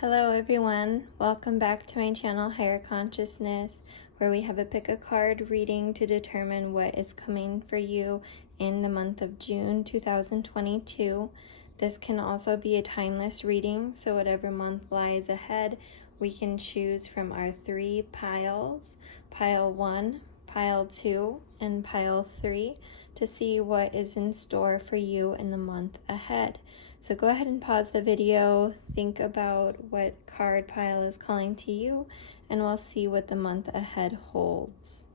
Hello everyone, welcome back to my channel Higher Consciousness, where we have a pick a card reading to determine what is coming for you in the month of June 2022. This can also be a timeless reading, so whatever month lies ahead, we can choose from our three piles, pile 1, pile 2, and pile 3, to see what is in store for you in the month ahead. So go ahead and pause the video, think about what card pile is calling to you, and we'll see what the month ahead holds.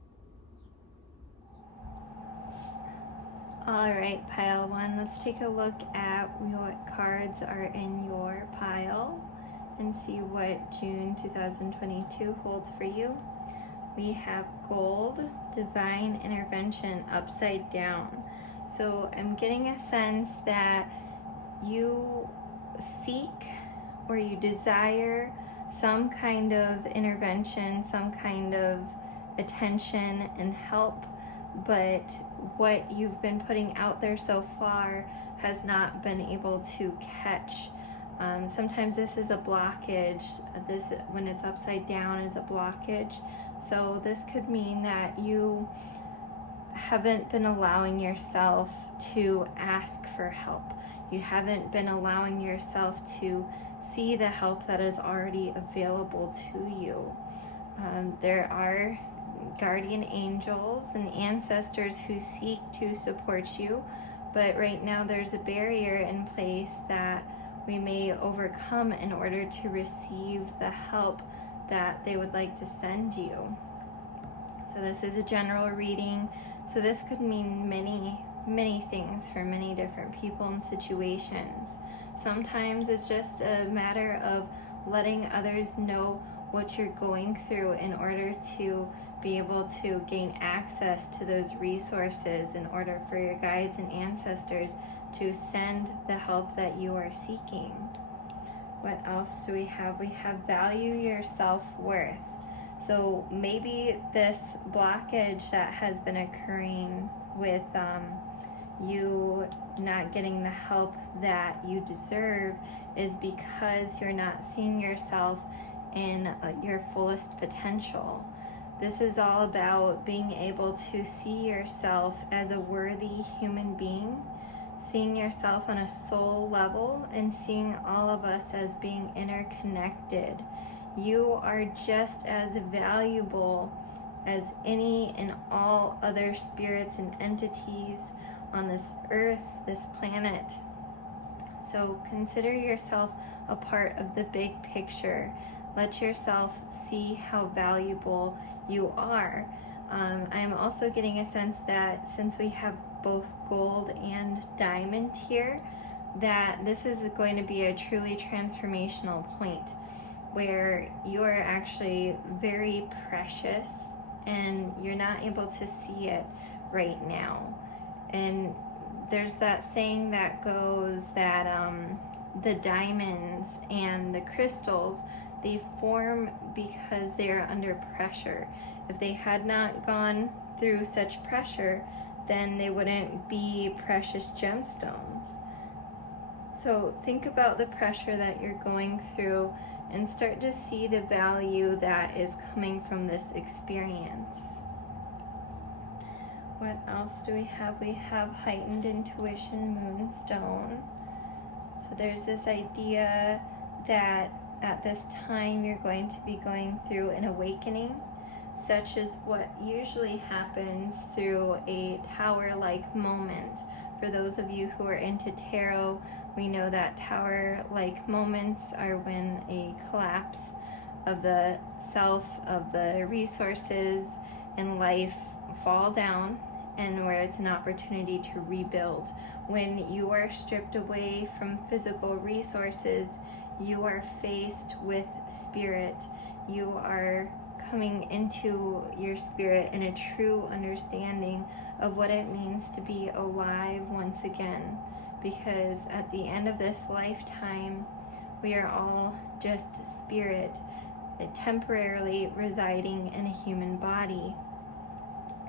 All right, pile 1, let's take a look at what cards are in your pile and see what June 2022 holds for you. We have gold, divine intervention, upside down. So I'm getting a sense that you seek or you desire some kind of intervention, some kind of attention and help, but what you've been putting out there so far has not been able to catch. Sometimes this is a blockage. This, when it's upside down, is a blockage. So this could mean that you haven't been allowing yourself to ask for help. You haven't been allowing yourself to see the help that is already available to you. There are guardian angels and ancestors who seek to support you, but right now there's a barrier in place that we may overcome in order to receive the help that they would like to send you. So this is a general reading, so this could mean many things for many different people and situations. Sometimes it's just a matter of letting others know what you're going through in order to be able to gain access to those resources, in order for your guides and ancestors to send the help that you are seeking. What else do we have? We have value your self-worth. So maybe this blockage that has been occurring with you not getting the help that you deserve is because you're not seeing yourself in your fullest potential. This is all about being able to see yourself as a worthy human being, seeing yourself on a soul level, and seeing all of us as being interconnected. You are just as valuable as any and all other spirits and entities on this earth, this planet. So consider yourself a part of the big picture. Let yourself see how valuable you are. I'm also getting a sense that since we have both gold and diamond here, that this is going to be a truly transformational point where you are actually very precious and you're not able to see it right now. And there's that saying that goes that the diamonds and the crystals, they form because they are under pressure. If they had not gone through such pressure, then they wouldn't be precious gemstones. So think about the pressure that you're going through and start to see the value that is coming from this experience. What else do we have? We have heightened intuition, moonstone. So there's this idea that at this time you're going to be going through an awakening, such as what usually happens through a tower-like moment. For those of you who are into tarot, we know that tower-like moments are when a collapse of the self, of the resources in life fall down, and where it's an opportunity to rebuild. When you are stripped away from physical resources, you are faced with spirit. You are coming into your spirit in a true understanding of what it means to be alive once again. Because at the end of this lifetime, we are all just spirit, temporarily residing in a human body.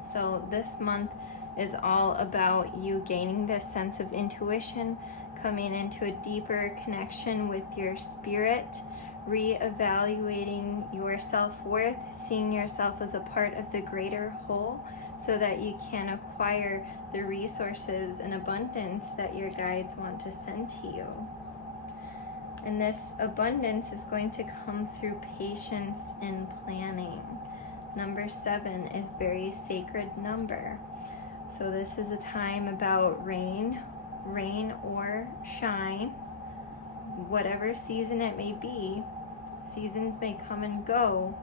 So this month is all about you gaining this sense of intuition, coming into a deeper connection with your spirit, reevaluating your self-worth, seeing yourself as a part of the greater whole so that you can acquire the resources and abundance that your guides want to send to you. And this abundance is going to come through patience and planning. Number 7 is a very sacred number. So this is a time about rain or shine, whatever season it may be. Seasons may come and go,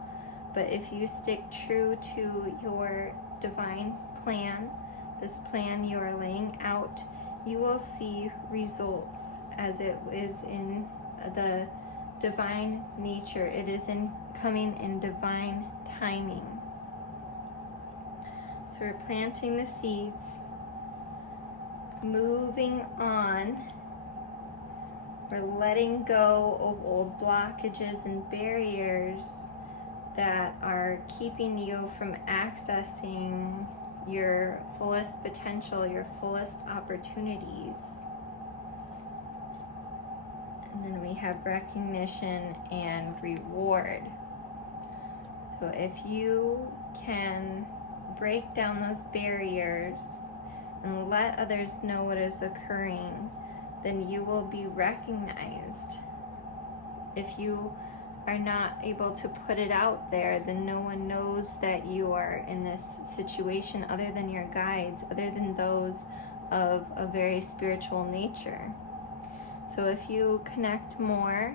but if you stick true to your divine plan, this plan you are laying out, you will see results as it is in the divine nature. It is coming in divine timing. So we're planting the seeds, moving on. We're letting go of old blockages and barriers that are keeping you from accessing your fullest potential, your fullest opportunities. And then we have recognition and reward. So if you can break down those barriers and let others know what is occurring, then you will be recognized. If you are not able to put it out there, then no one knows that you are in this situation other than your guides, other than those of a very spiritual nature. So if you connect more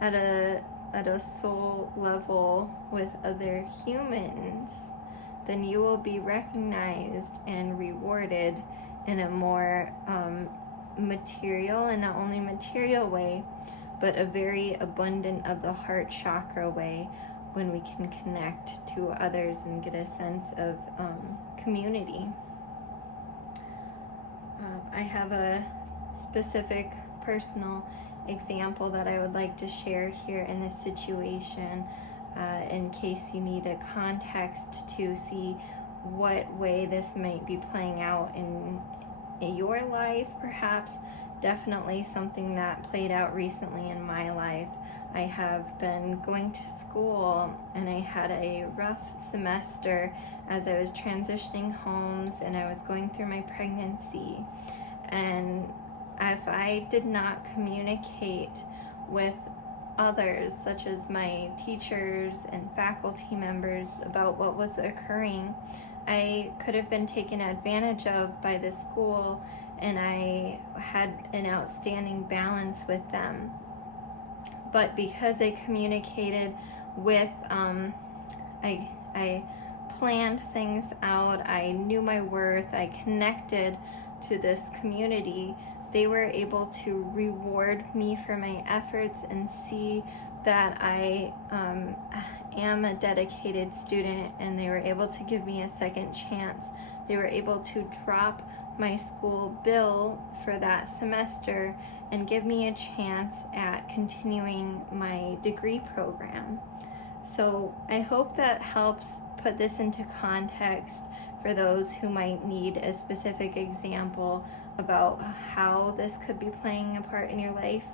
at a soul level with other humans, then you will be recognized and rewarded in a more material, and not only material way, but a very abundant of the heart chakra way, when we can connect to others and get a sense of community. I have a specific personal example that I would like to share here in this situation, in case you need a context to see what way this might be playing out in your life, perhaps. Definitely something that played out recently in my life. I have been going to school, and I had a rough semester as I was transitioning homes and I was going through my pregnancy. And if I did not communicate with others, such as my teachers and faculty members, about what was occurring, I could have been taken advantage of by the school, and I had an outstanding balance with them. But because I communicated with, I planned things out, I knew my worth, I connected to this community, they were able to reward me for my efforts and see that I am a dedicated student, and they were able to give me a second chance. They were able to drop my school bill for that semester and give me a chance at continuing my degree program. So I hope that helps put this into context for those who might need a specific example about how this could be playing a part in your life.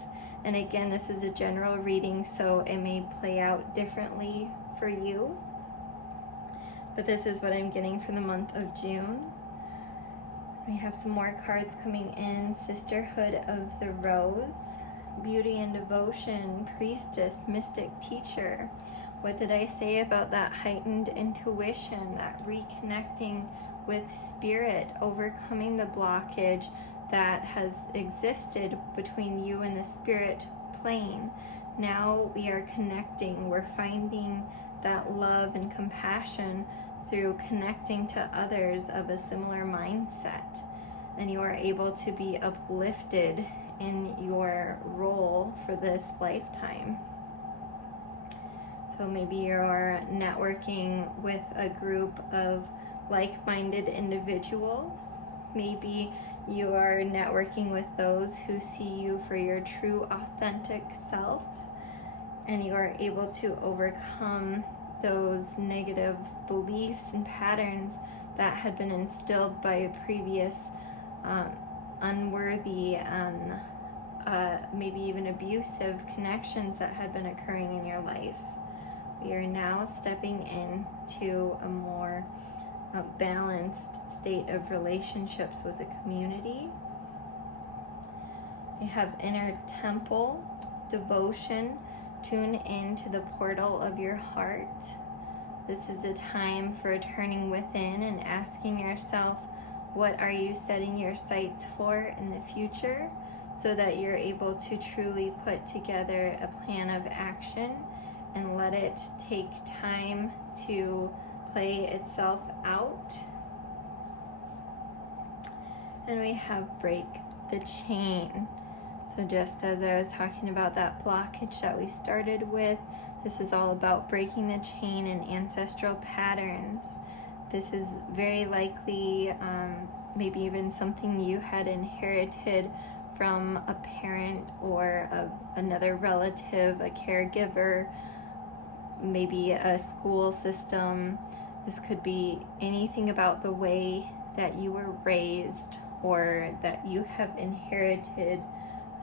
And again, this is a general reading, so it may play out differently for you. But this is what I'm getting for the month of June. We have some more cards coming in. Sisterhood of the Rose, Beauty and Devotion, Priestess, Mystic Teacher. What did I say about that heightened intuition, that reconnecting with spirit, overcoming the blockage that has existed between you and the spirit plane? Now we are connecting. We're finding that love and compassion through connecting to others of a similar mindset. And you are able to be uplifted in your role for this lifetime. So maybe you're networking with a group of like-minded individuals. Maybe you are networking with those who see you for your true, authentic self, and you are able to overcome those negative beliefs and patterns that had been instilled by previous unworthy and maybe even abusive connections that had been occurring in your life. We are now stepping into a more balanced state of relationships with the community. We have inner temple, devotion, tune into the portal of your heart. This is a time for turning within and asking yourself, what are you setting your sights for in the future, so that you're able to truly put together a plan of action and let it take time to play itself out. And we have break the chain. So just as I was talking about that blockage that we started with, this is all about breaking the chain and ancestral patterns. This is very likely maybe even something you had inherited from a parent or another relative, a caregiver, maybe a school system. This could be anything about the way that you were raised, or that you have inherited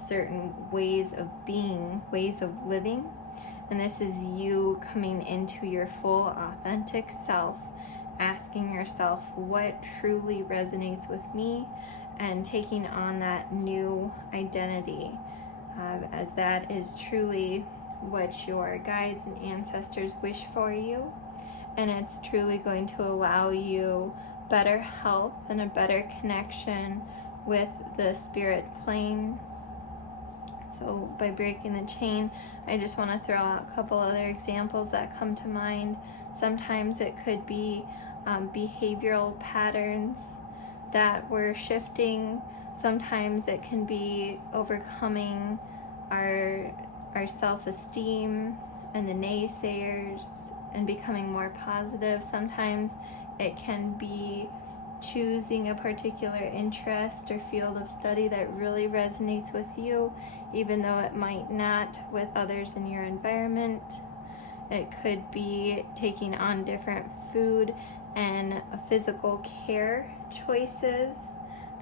certain ways of being, ways of living. And this is you coming into your full authentic self, asking yourself what truly resonates with me, and taking on that new identity, as that is truly what your guides and ancestors wish for you. And it's truly going to allow you better health and a better connection with the spirit plane. So by breaking the chain, I just want to throw out a couple other examples that come to mind. Sometimes it could be behavioral patterns that we're shifting. Sometimes it can be overcoming our self-esteem and the naysayers and becoming more positive. Sometimes it can be choosing a particular interest or field of study that really resonates with you, even though it might not with others in your environment. It could be taking on different food and physical care choices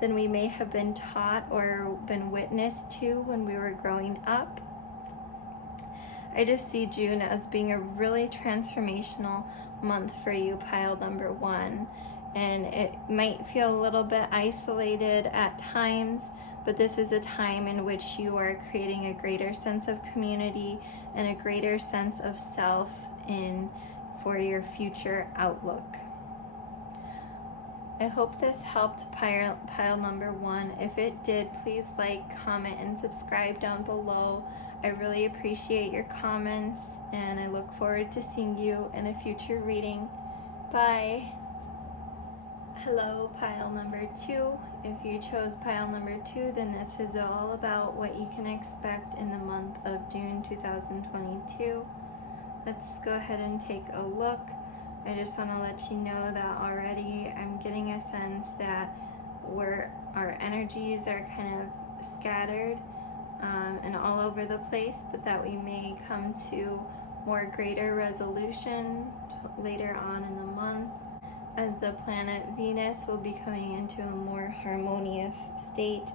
than we may have been taught or been witnessed to when we were growing up. I just see June as being a really transformational month for you, pile number 1. And it might feel a little bit isolated at times, but this is a time in which you are creating a greater sense of community and a greater sense of self for your future outlook. I hope this helped pile number 1. If it did, please like, comment, and subscribe down below. I really appreciate your comments, and I look forward to seeing you in a future reading. Bye. Hello, pile number 2. If you chose pile number 2, then this is all about what you can expect in the month of June 2022. Let's go ahead and take a look. I just want to let you know that already I'm getting a sense that our energies are kind of scattered and all over the place, but that we may come to more greater resolution later on in the month, as the planet Venus will be coming into a more harmonious state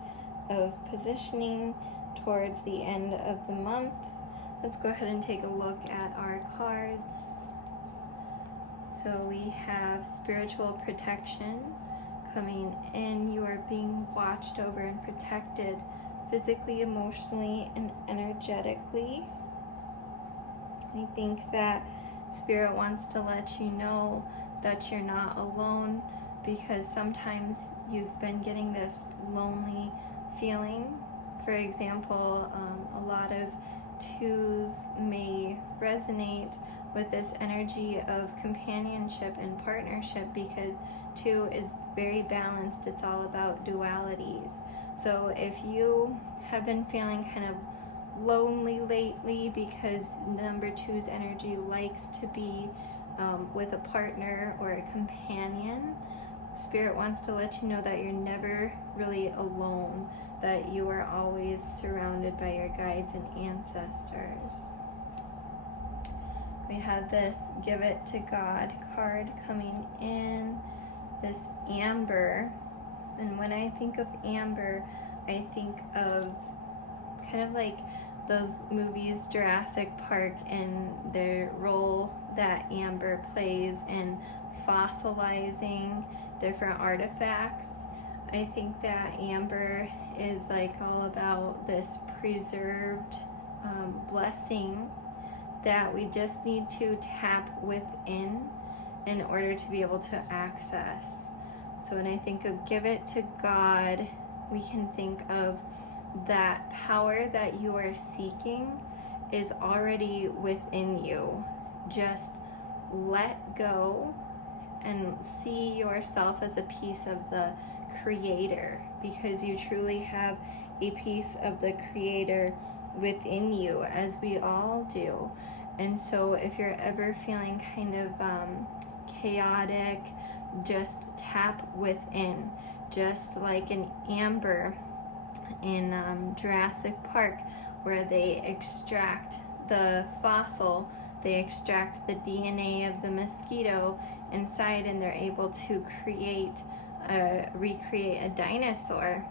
of positioning towards the end of the month. Let's go ahead and take a look at our cards. So we have spiritual protection coming in. You are being watched over and protected physically, emotionally, and energetically. I think that Spirit wants to let you know that you're not alone, because sometimes you've been getting this lonely feeling. For example, a lot of 2s may resonate with this energy of companionship and partnership, because 2 is very balanced. It's all about dualities. So if you have been feeling kind of lonely lately because number 2's energy likes to be with a partner or a companion, Spirit wants to let you know that you're never really alone, that you are always surrounded by your guides and ancestors. We had this Give It to God card coming in, this amber. And when I think of amber, I think of kind of like those movies Jurassic Park and the role that amber plays in fossilizing different artifacts. I think that amber is like all about this preserved blessing that we just need to tap within in order to be able to access. So when I think of give it to God, we can think of that power that you are seeking is already within you. Just let go and see yourself as a piece of the Creator, because you truly have a piece of the Creator within you, as we all do. And so if you're ever feeling kind of chaotic, just tap within, just like an amber in Jurassic Park, where they extract the fossil, they extract the DNA of the mosquito inside, and they're able to recreate a dinosaur.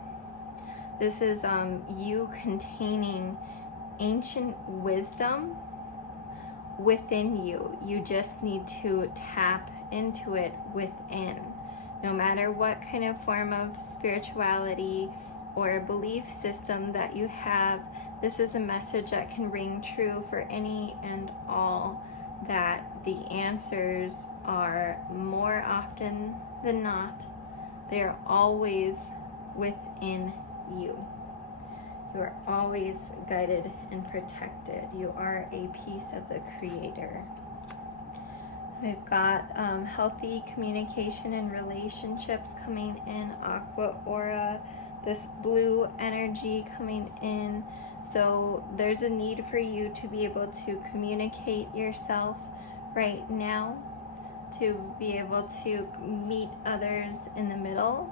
This is you containing ancient wisdom within you. You just need to tap into it within. No matter what kind of form of spirituality or belief system that you have, this is a message that can ring true for any and all, that the answers are, more often than not, they are always within you. You are always guided and protected. You are a piece of the Creator. We've got healthy communication and relationships coming in, aqua aura, this blue energy coming in. So there's a need for you to be able to communicate yourself right now, to be able to meet others in the middle.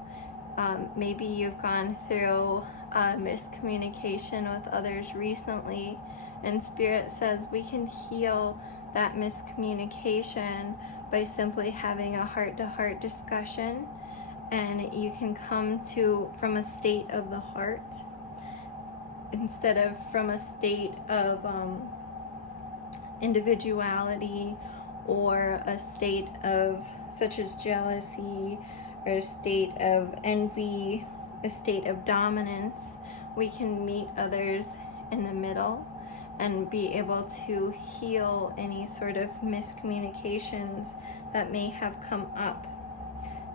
Maybe you've gone through miscommunication with others recently, and Spirit says we can heal that miscommunication by simply having a heart-to-heart discussion, and you can come to from a state of the heart instead of from a state of individuality, or a state of such as jealousy, or a state of envy, a state of dominance. We can meet others in the middle and be able to heal any sort of miscommunications that may have come up.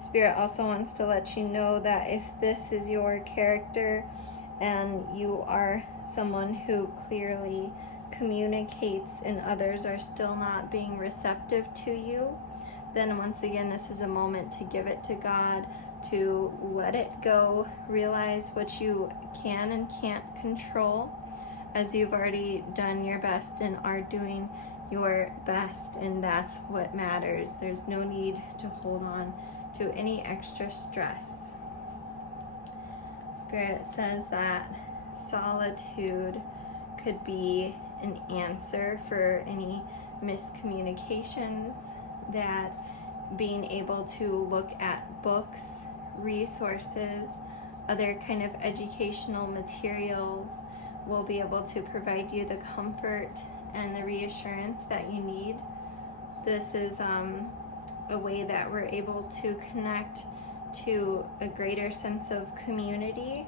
Spirit also wants to let you know that if this is your character and you are someone who clearly communicates and others are still not being receptive to you, then once again, this is a moment to give it to God, to let it go, realize what you can and can't control, as you've already done your best and are doing your best, and that's what matters. There's no need to hold on to any extra stress. Spirit says that solitude could be an answer for any miscommunications, that being able to look at books, resources, other kind of educational materials will be able to provide you the comfort and the reassurance that you need. This is a way that we're able to connect to a greater sense of community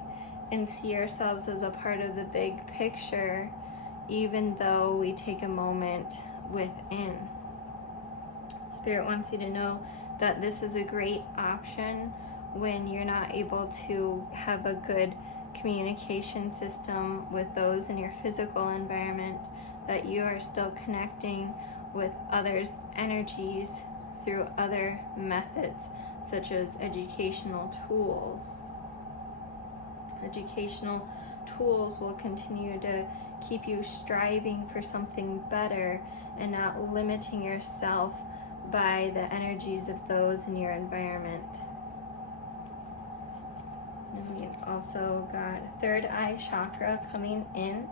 and see ourselves as a part of the big picture, even though we take a moment within. Spirit wants you to know that this is a great option when you're not able to have a good communication system with those in your physical environment, that you are still connecting with others' energies through other methods, such as educational tools. Educational tools will continue to keep you striving for something better and not limiting yourself by the energies of those in your environment. And we've also got third eye chakra coming in.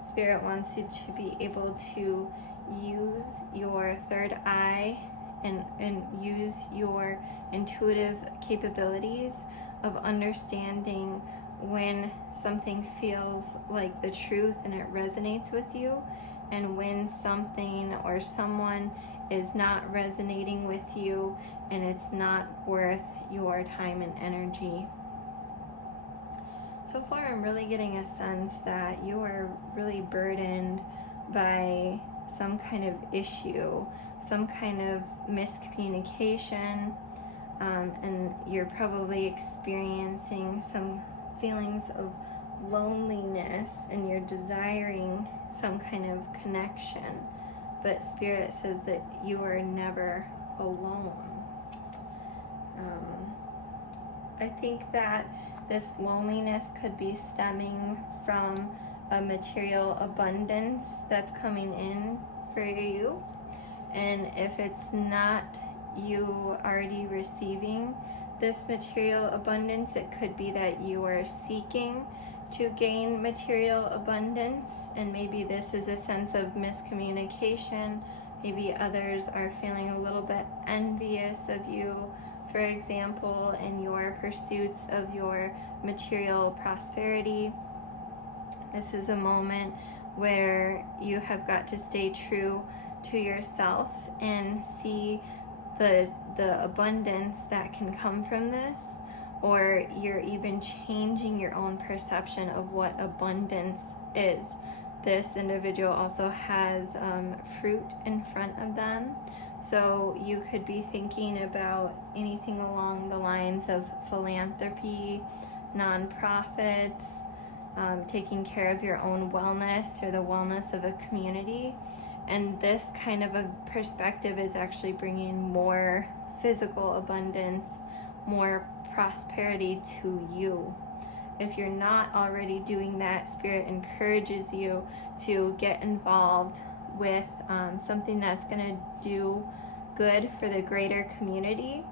Spirit wants you to be able to use your third eye and use your intuitive capabilities of understanding when something feels like the truth and it resonates with you, and when something or someone is not resonating with you and it's not worth your time and energy. So far, I'm really getting a sense that you are really burdened by some kind of issue, some kind of miscommunication, and you're probably experiencing some feelings of loneliness, and you're desiring some kind of connection. But Spirit says that you are never alone. I think that this loneliness could be stemming from a material abundance that's coming in for you. And if it's not you already receiving this material abundance, it could be that you are seeking to gain material abundance, and maybe this is a sense of miscommunication. Maybe others are feeling a little bit envious of you, for example, in your pursuits of your material prosperity. This is a moment where you have got to stay true to yourself and see the abundance that can come from this, or you're even changing your own perception of what abundance is. This individual also has fruit in front of them, so you could be thinking about anything along the lines of philanthropy, nonprofits, taking care of your own wellness or the wellness of a community. And this kind of a perspective is actually bringing more physical abundance, more prosperity to you. If you're not already doing that, Spirit encourages you to get involved with something that's going to do good for the greater community,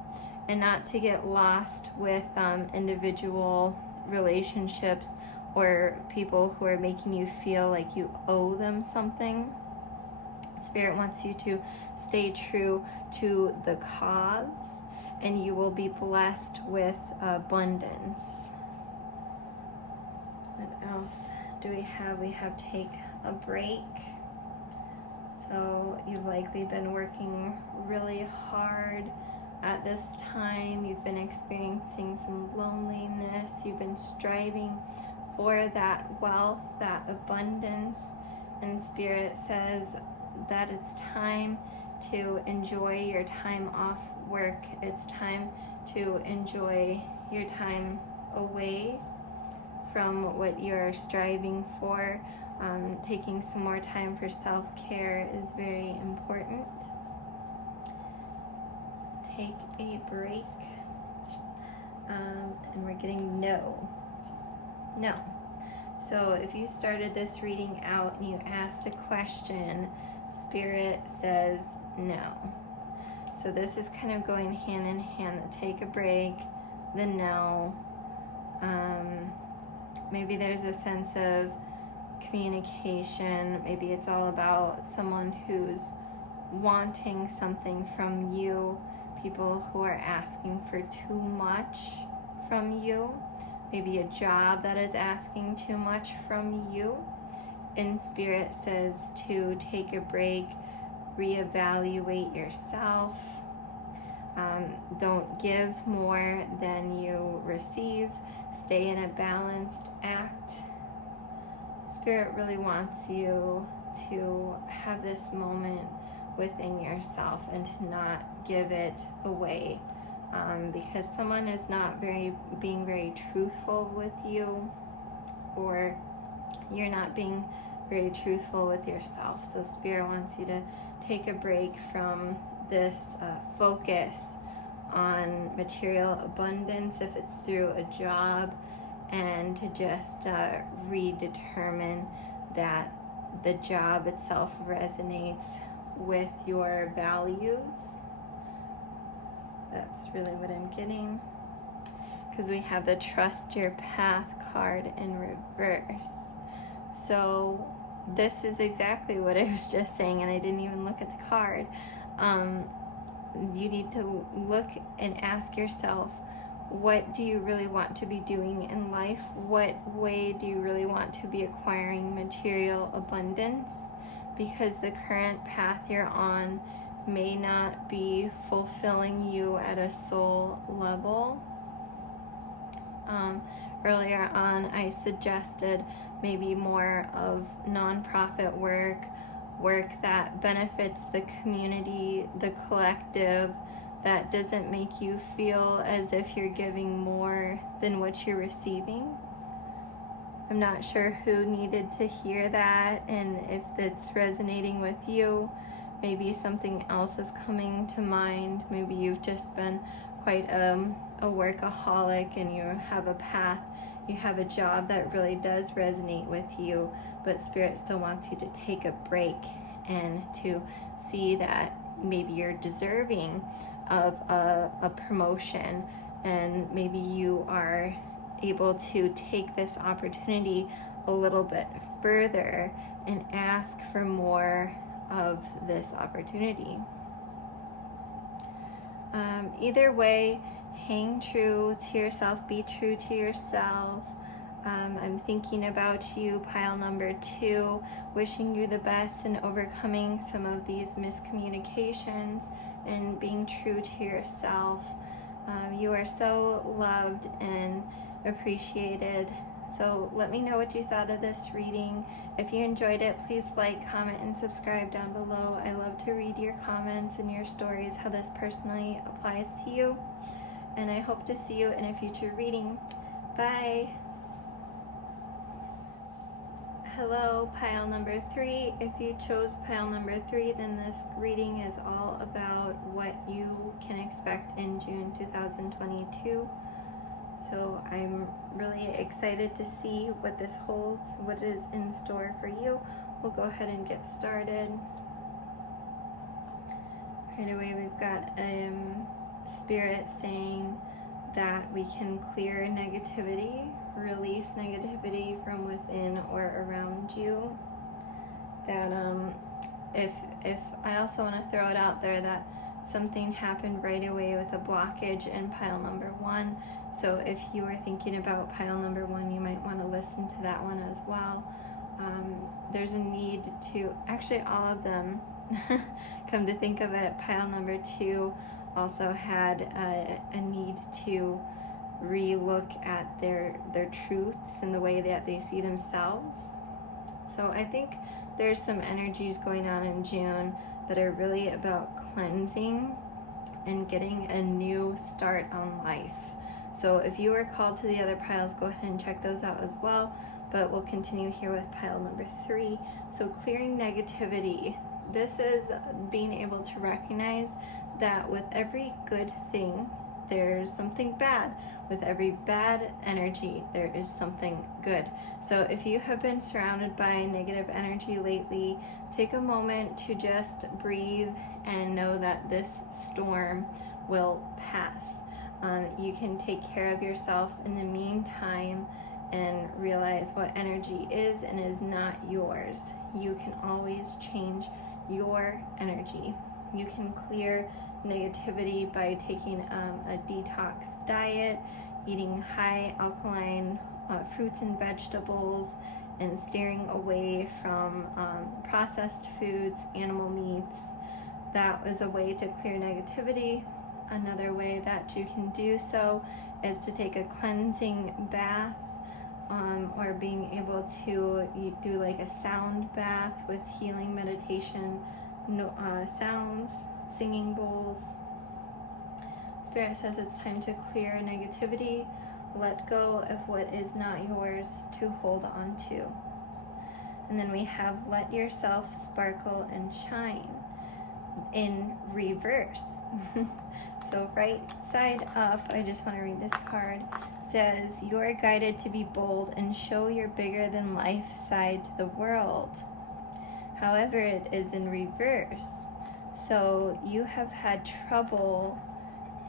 and not to get lost with individual relationships or people who are making you feel like you owe them something. Spirit wants you to stay true to the cause, and you will be blessed with abundance. What else do we have? We have take a break. So you've likely been working really hard at this time. You've been experiencing some loneliness. You've been striving for that wealth, that abundance. And Spirit says that it's time to enjoy your time off work. It's time to enjoy your time away from what you're striving for. Taking some more time for self-care is very important. Take a break. And we're getting no. So if you started this reading out and you asked a question, Spirit says no. So this is kind of going hand in hand. The take a break, the no. Maybe there's a sense of communication. Maybe it's all about someone who's wanting something from you, people who are asking for too much from you, maybe a job that is asking too much from you. And Spirit says to take a break, reevaluate yourself. Don't give more than you receive. Stay in a balanced act. Spirit really wants you to have this moment within yourself and to not give it away, because someone is not being very truthful with you, or you're not being very truthful with yourself. So Spirit wants you to take a break from this focus on material abundance, if it's through a job, and to just redetermine that the job itself resonates with your values. That's really what I'm getting. Because we have the Trust Your Path card in reverse. So this is exactly what I was just saying, and I didn't even look at the card. You need to look and ask yourself, what do you really want to be doing in life? What way do you really want to be acquiring material abundance? Because the current path you're on may not be fulfilling you at a soul level. Earlier on, I suggested maybe more of nonprofit work that benefits the community, the collective, that doesn't make you feel as if you're giving more than what you're receiving. I'm not sure who needed to hear that, and if it's resonating with you. Maybe something else is coming to mind. Maybe you've just been quite a workaholic, and you have a path, you have a job that really does resonate with you, but Spirit still wants you to take a break and to see that maybe you're deserving of a promotion, and maybe you are able to take this opportunity a little bit further and ask for more of this opportunity. Either way, hang true to yourself, be true to yourself. I'm thinking about you, pile number 2, wishing you the best in overcoming some of these miscommunications and being true to yourself. You are so loved and appreciated. So let me know what you thought of this reading. If you enjoyed it, please like, comment, and subscribe down below. I love to read your comments and your stories, how this personally applies to you. And I hope to see you in a future reading. Bye. Hello, pile number 3. If you chose pile number 3, then this reading is all about what you can expect in June 2022. So I'm really excited to see what this holds, what is in store for you. We'll go ahead and get started. Right away, we've got Spirit saying that we can clear negativity, release negativity from within or around you. That if I also want to throw it out there that something happened right away with a blockage in pile number 1. So if you were thinking about pile number 1, you might want to listen to that one as well. There's a need to, actually all of them, come to think of it, pile number 2 also had a need to re-look at their truths and the way that they see themselves. So I think there's some energies going on in June that are really about cleansing and getting a new start on life. So if you were called to the other piles, go ahead and check those out as well. But we'll continue here with pile number 3. So clearing negativity. This is being able to recognize that with every good thing, there's something bad. With every bad energy, there is something good. So if you have been surrounded by negative energy lately, take a moment to just breathe and know that this storm will pass. You can take care of yourself in the meantime and realize what energy is and is not yours. You can always change your energy. You can clear negativity by taking a detox diet, eating high alkaline fruits and vegetables, and steering away from processed foods, animal meats. That is a way to clear negativity. Another way that you can do so is to take a cleansing bath, or being able to do like a sound bath with healing meditation, sounds, singing bowls. Spirit says it's time to clear negativity, let go of what is not yours to hold on to. And then we have let yourself sparkle and shine in reverse. So right side up, I just want to read this card, says you are guided to be bold and show your bigger than life side to the world. However, it is in reverse. So you have had trouble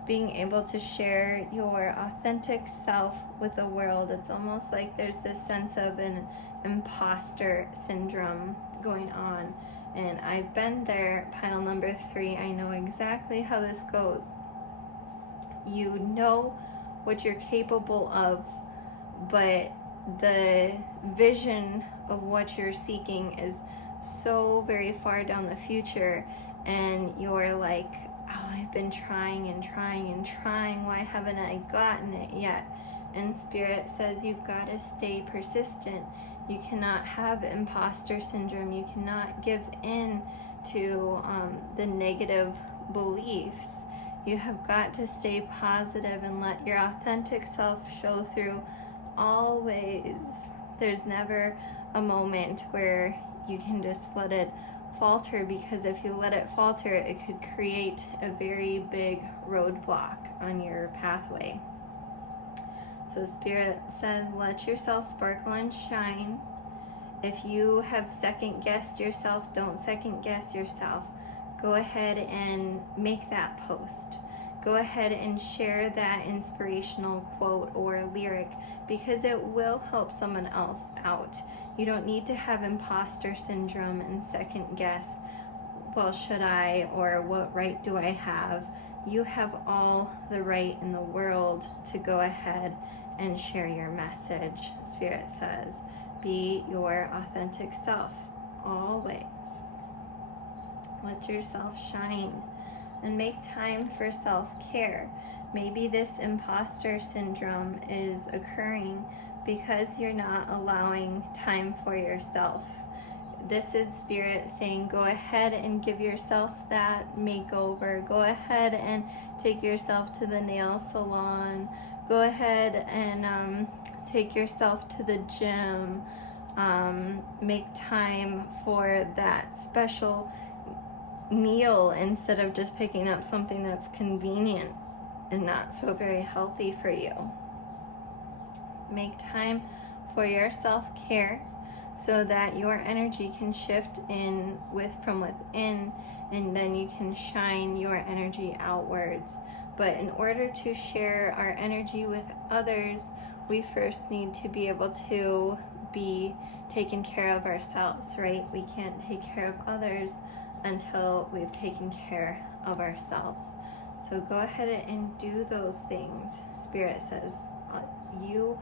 being able to share your authentic self with the world. It's almost like there's this sense of an imposter syndrome going on. And I've been there, pile number 3. I know exactly how this goes. You know what you're capable of, but the vision of what you're seeking is so very far down the future, and you're like, oh, I've been trying and trying and trying, why haven't I gotten it yet? And Spirit says you've got to stay persistent. You cannot have imposter syndrome. You cannot give in to the negative beliefs. You have got to stay positive and let your authentic self show through always. There's never a moment where you can just let it falter, because if you let it falter, it could create a very big roadblock on your pathway. So Spirit says, let yourself sparkle and shine. If you have second guessed yourself, don't second guess yourself. Go ahead and make that post. Go ahead and share that inspirational quote or lyric, because it will help someone else out. You don't need to have imposter syndrome and second guess, well, should I, or what right do I have? You have all the right in the world to go ahead and share your message. Spirit says, be your authentic self, always. Let yourself shine and make time for self-care. Maybe this imposter syndrome is occurring because you're not allowing time for yourself. This is Spirit saying, go ahead and give yourself that makeover. Go ahead and take yourself to the nail salon. Go ahead and take yourself to the gym. Make time for that special meal instead of just picking up something that's convenient and not so very healthy for you. Make time for your self-care so that your energy can shift from within, and then you can shine your energy outwards. But in order to share our energy with others, we first need to be able to be taken care of ourselves, right? We can't take care of others until we've taken care of ourselves. So go ahead and do those things. Spirit says you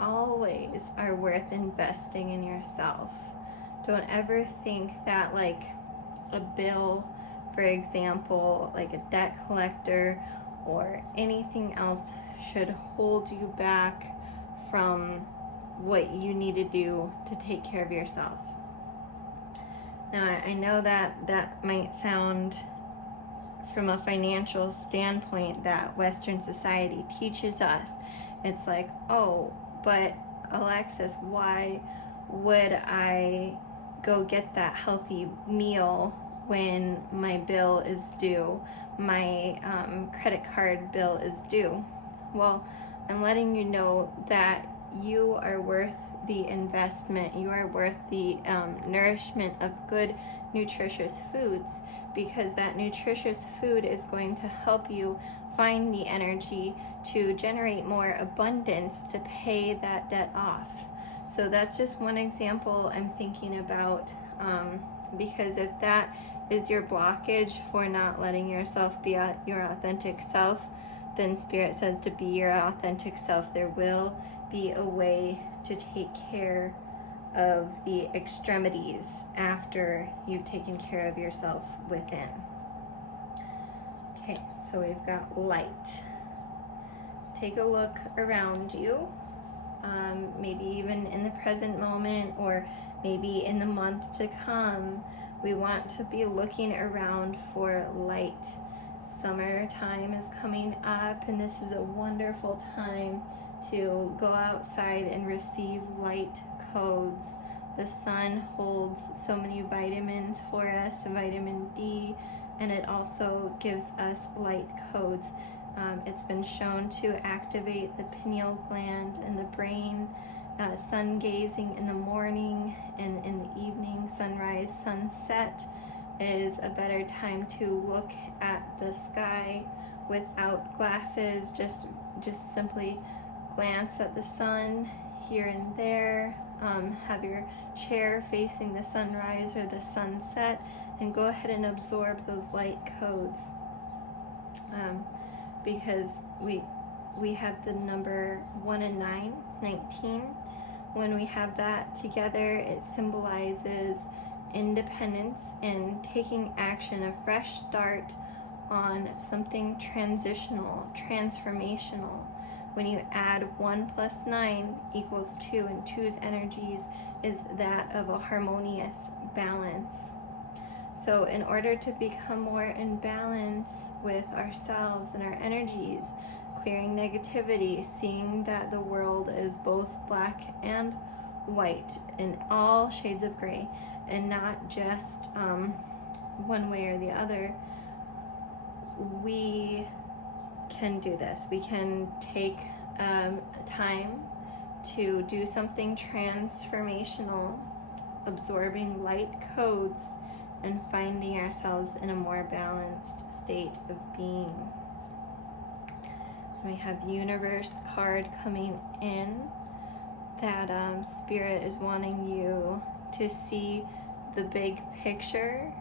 always are worth investing in yourself. Don't ever think that like a bill, for example, like a debt collector or anything else should hold you back from what you need to do to take care of yourself. Now, I know that might sound, from a financial standpoint, that Western society teaches us. It's like, oh, but Alexis, why would I go get that healthy meal when my bill is due? My credit card bill is due. Well, I'm letting you know that you are worth the investment. You are worth the nourishment of good, nutritious foods, because that nutritious food is going to help you find the energy to generate more abundance to pay that debt off. So that's just one example I'm thinking about, because if that is your blockage for not letting yourself be your authentic self, then Spirit says to be your authentic self, there will be a way to take care of the extremities after you've taken care of yourself within. Okay, so we've got light. Take a look around you, maybe even in the present moment, or maybe in the month to come. We want to be looking around for light. Summertime is coming up, and this is a wonderful time to go outside and receive light codes. The sun holds so many vitamins for us, vitamin D, and it also gives us light codes. It's been shown to activate the pineal gland in the brain. Sun gazing in the morning and in the evening, sunrise, sunset, is a better time to look at the sky without glasses. Just simply glance at the sun here and there. Have your chair facing the sunrise or the sunset, and go ahead and absorb those light codes, because we have the number 1 and 9, 19. When we have that together, it symbolizes independence and taking action, a fresh start on something transitional, transformational. When you add 1 plus 9 equals 2, and 2's energies is that of a harmonious balance. So in order to become more in balance with ourselves and our energies, clearing negativity, seeing that the world is both black and white in all shades of gray and not just one way or the other, we can do this. We can take time to do something transformational, absorbing light codes and finding ourselves in a more balanced state of being. We have Universe card coming in, that Spirit is wanting you to see the big picture.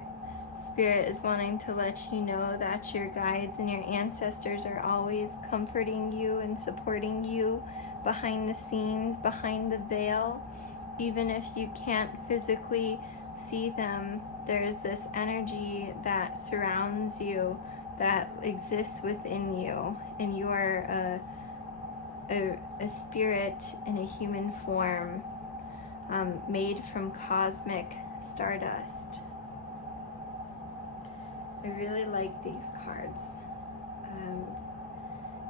Spirit is wanting to let you know that your guides and your ancestors are always comforting you and supporting you behind the scenes, behind the veil. Even if you can't physically see them, there's this energy that surrounds you, that exists within you, and you are a spirit in a human form, made from cosmic stardust. I really like these cards.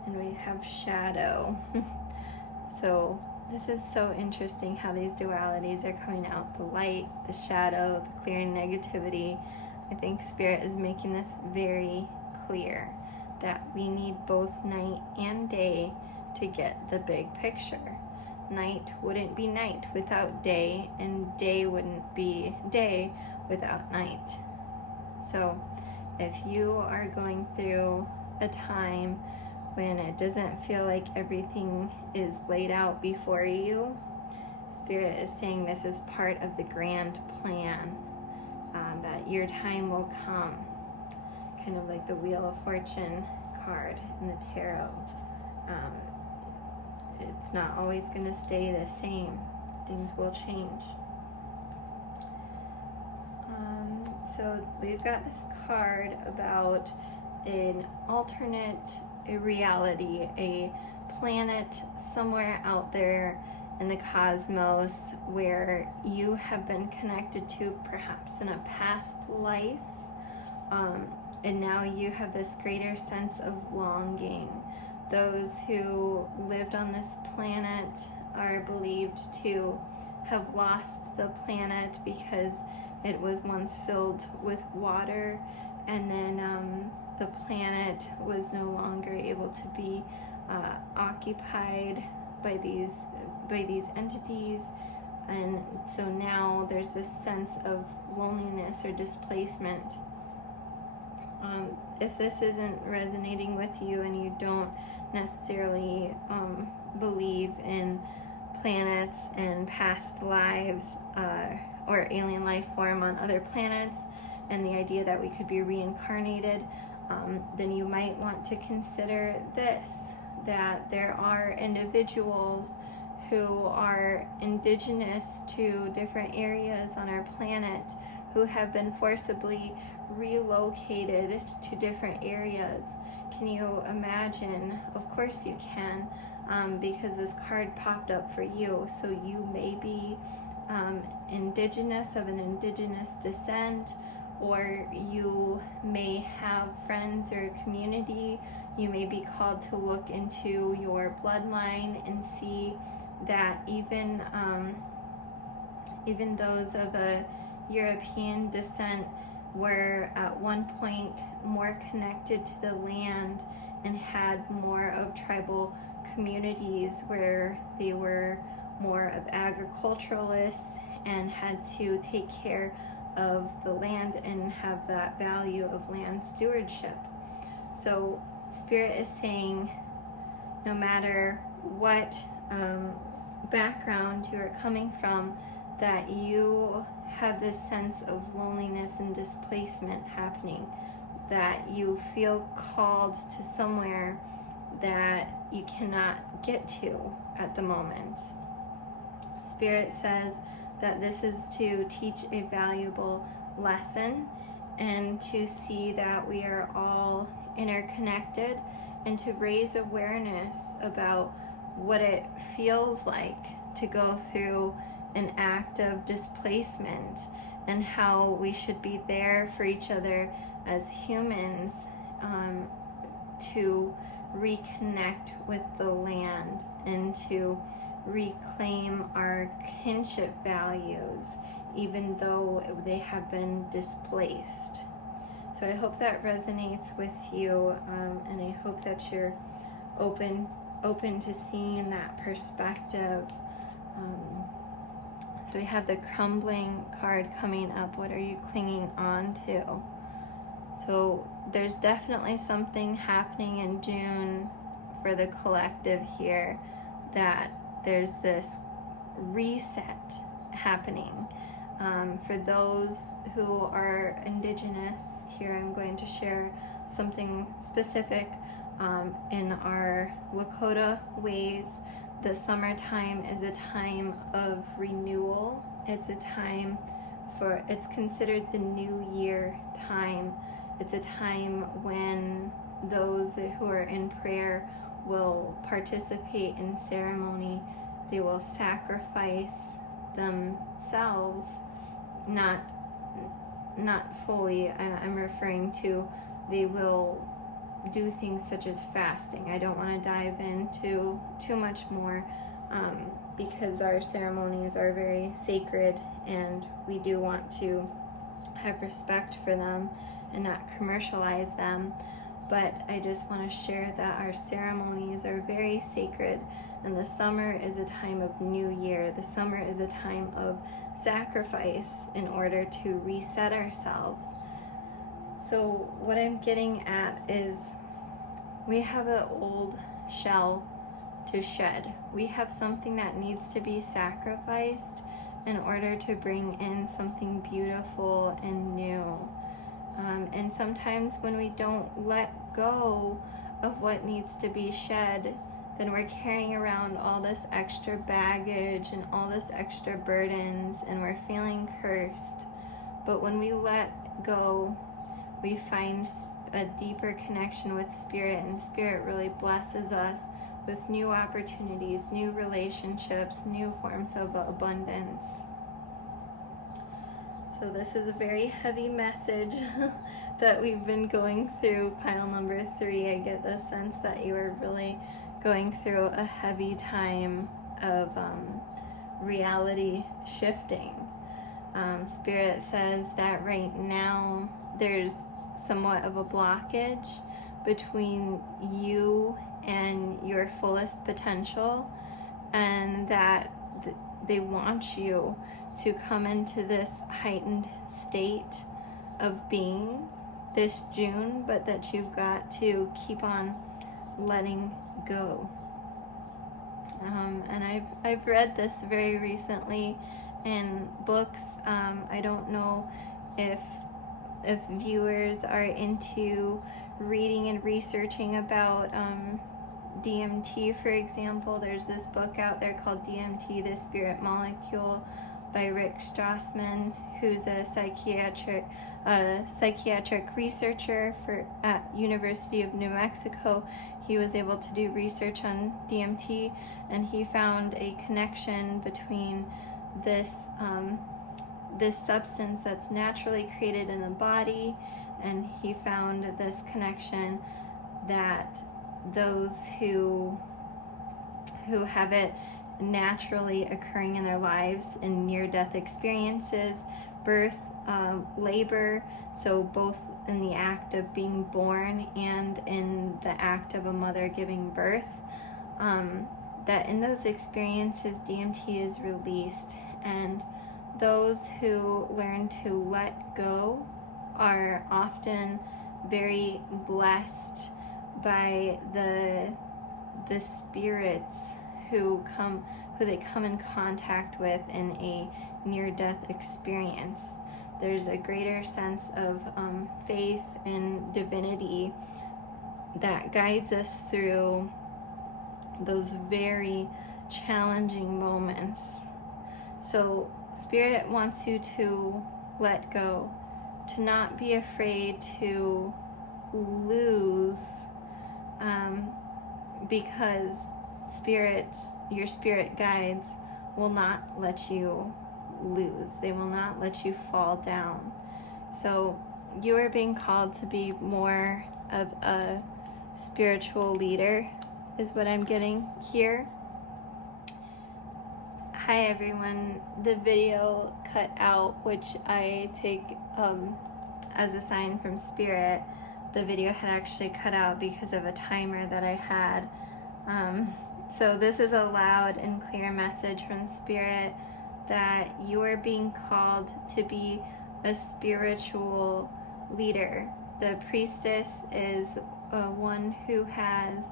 And we have shadow. So this is so interesting how these dualities are coming out. The light, the shadow, the clearing negativity. I think Spirit is making this very clear that we need both night and day to get the big picture. Night wouldn't be night without day, and day wouldn't be day without night. So if you are going through a time when it doesn't feel like everything is laid out before you, Spirit is saying this is part of the grand plan, that your time will come. Kind of like the Wheel of Fortune card in the tarot. It's not always going to stay the same. Things will change. So we've got this card about an alternate reality, a planet somewhere out there in the cosmos where you have been connected to perhaps in a past life, and now you have this greater sense of longing. Those who lived on this planet are believed to have lost the planet because it was once filled with water, and then the planet was no longer able to be occupied by these entities, and so now there's this sense of loneliness or displacement. If this isn't resonating with you and you don't necessarily believe in planets and past lives or alien life form on other planets and the idea that we could be reincarnated, then you might want to consider this, that there are individuals who are indigenous to different areas on our planet who have been forcibly relocated to different areas. Can you imagine? Of course you can, because this card popped up for you. So you may be indigenous, of an indigenous descent, or you may have friends or community. You may be called to look into your bloodline and see that even those of a European descent were at one point more connected to the land and had more of tribal communities where they were more of agriculturalists and had to take care of the land and have that value of land stewardship. So Spirit is saying, no matter what background you are coming from, that you have this sense of loneliness and displacement happening, that you feel called to somewhere that you cannot get to at the moment. Spirit says that this is to teach a valuable lesson and to see that we are all interconnected, and to raise awareness about what it feels like to go through an act of displacement, and how we should be there for each other as humans, to reconnect with the land and to reclaim our kinship values, even though they have been displaced. So I hope that resonates with you, and I hope that you're open to seeing that perspective. So we have the crumbling card coming up. What are you clinging on to? So there's definitely something happening in June for the collective here, that there's this reset happening. For those who are Indigenous, here I'm going to share something specific. In our Lakota ways, the summertime is a time of renewal. It's a time it's considered the New Year time. It's a time when those who are in prayer will participate in ceremony. They will sacrifice themselves, not fully. I'm referring to, they will do things such as fasting. I don't want to dive into too much more, because our ceremonies are very sacred, and we do want to have respect for them and not commercialize them. But I just want to share that our ceremonies are very sacred, and the summer is a time of New Year. The summer is a time of sacrifice in order to reset ourselves. So what I'm getting at is, we have an old shell to shed. We have something that needs to be sacrificed in order to bring in something beautiful and new. And sometimes when we don't let go of what needs to be shed, then we're carrying around all this extra baggage and all this extra burdens, and we're feeling cursed. But when we let go, we find a deeper connection with Spirit, and Spirit really blesses us with new opportunities, new relationships, new forms of abundance. So this is a very heavy message that we've been going through. Pile number 3, I get the sense that you are really going through a heavy time of reality shifting. Spirit says that right now there's somewhat of a blockage between you and your fullest potential, and that they want you to come into this heightened state of being this June, but that you've got to keep on letting go. And I've read this very recently in books. I don't know if viewers are into reading and researching about DMT, for example. There's this book out there called DMT, The Spirit Molecule, by Rick Strassman, who's a psychiatric researcher at University of New Mexico. He was able to do research on DMT, and he found a connection between this substance that's naturally created in the body, and he found this connection that those who have it naturally occurring in their lives in near-death experiences, birth, labor, so both in the act of being born and in the act of a mother giving birth, that in those experiences DMT is released, and those who learn to let go are often very blessed by the spirits who they come in contact with in a near-death experience. There's a greater sense of faith in divinity that guides us through those very challenging moments. So Spirit wants you to let go, to not be afraid to lose, because your spirit guides will not let you lose. They will not let you fall down. So you are being called to be more of a spiritual leader, is what I'm getting here. Hi everyone. The video cut out, which I take as a sign from Spirit. The video had actually cut out because of a timer that I had. So this is a loud and clear message from Spirit that you are being called to be a spiritual leader. The priestess is one who has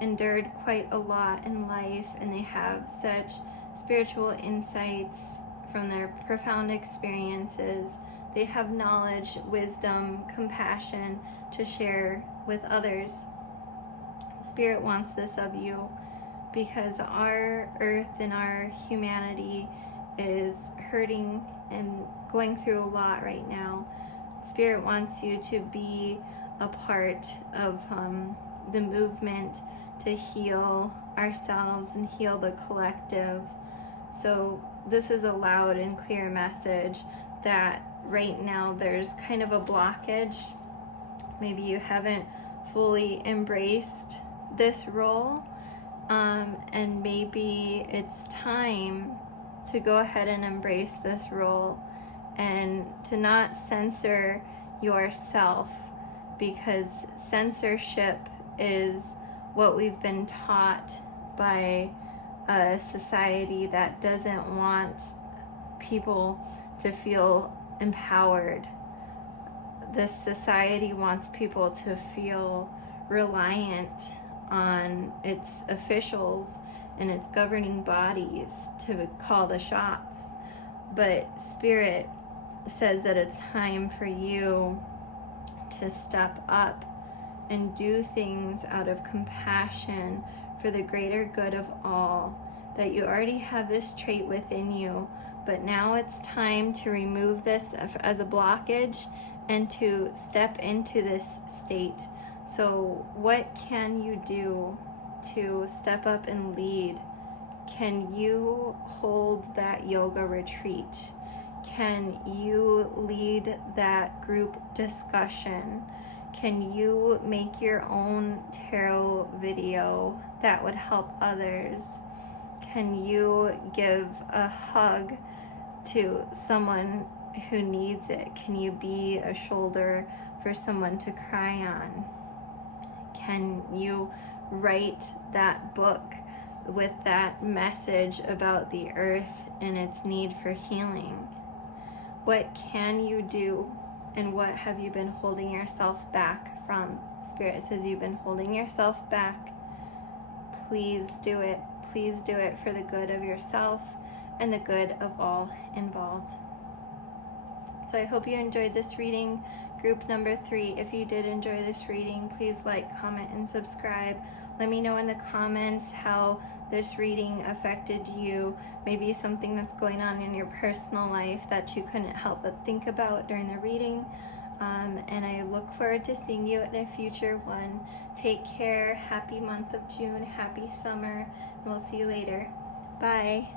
endured quite a lot in life, and they have such spiritual insights from their profound experiences. They have knowledge, wisdom, compassion to share with others. Spirit wants this of you because our earth and our humanity is hurting and going through a lot right now. Spirit wants you to be a part of the movement to heal ourselves and heal the collective. So this is a loud and clear message that right now there's kind of a blockage. Maybe you haven't fully embraced this role, and maybe it's time to go ahead and embrace this role and to not censor yourself, because censorship is what we've been taught by a society that doesn't want people to feel empowered. This society wants people to feel reliant on its officials and its governing bodies to call the shots. But Spirit says that it's time for you to step up and do things out of compassion for the greater good of all, that you already have this trait within you, but now it's time to remove this as a blockage and to step into this state. So what can you do to step up and lead? Can you hold that yoga retreat? Can you lead that group discussion? Can you make your own tarot video that would help others? Can you give a hug to someone who needs it? Can you be a shoulder for someone to cry on? Can you write that book with that message about the earth and its need for healing? What can you do, and what have you been holding yourself back from? Spirit says you've been holding yourself back. Please do it. Please do it for the good of yourself and the good of all involved. So I hope you enjoyed this reading, group number 3. If you did enjoy this reading, please like, comment, and subscribe. Let me know in the comments how this reading affected you. Maybe something that's going on in your personal life that you couldn't help but think about during the reading. And I look forward to seeing you in a future one. Take care. Happy month of June. Happy summer. And we'll see you later. Bye.